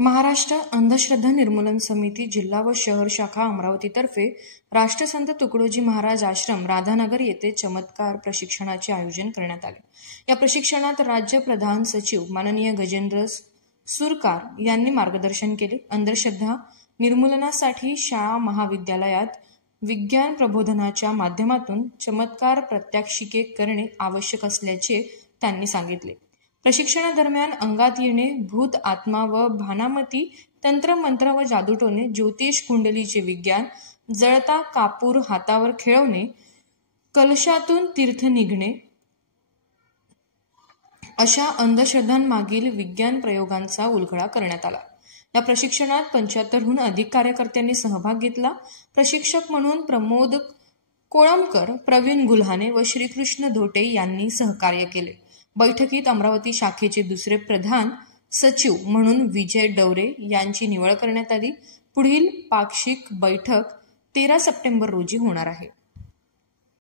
महाराष्ट्र अंधश्रद्धा निर्मूलन समिती जिल्हा व शहर शाखा अमरावतीतर्फे राष्ट्रसंत तुकडोजी महाराज आश्रम राधानगर येथे चमत्कार प्रशिक्षणाचे आयोजन करण्यात आले। या प्रशिक्षणात राज्य प्रधान सचिव माननीय गजेंद्र सुरकार यांनी मार्गदर्शन केले। अंधश्रद्धा निर्मूलनासाठी शाळा महाविद्यालयात विज्ञान प्रबोधनाच्या माध्यमातून चमत्कार प्रात्यक्षिके करणे आवश्यक असल्याचे त्यांनी सांगितले। प्रशिक्षणादरम्यान अंगात येणे, भूत आत्मा व भानामती, तंत्र मंत्र व जादूटोणे, ज्योतिष कुंडलीचे विज्ञान, जळता कापूर हातावर खेळवणे, कलशातून तीर्थ निघणे अशा अंधश्रद्धांमागील विज्ञान प्रयोगांचा उलगडा करण्यात आला। या प्रशिक्षणात 75हून अधिक कार्यकर्त्यांनी सहभाग घेतला। प्रशिक्षक म्हणून प्रमोद कोळंबकर, प्रवीण गुल्हाने व श्रीकृष्ण धोटे यांनी सहकार्य केले। बैठकीत अमरावती शाखेचे दुसरे प्रधान सचिव म्हणून विजय डवरे यांची निवड करण्यात आली। पुढील पाक्षिक बैठक 13 सप्टेंबर रोजी होणार आहे।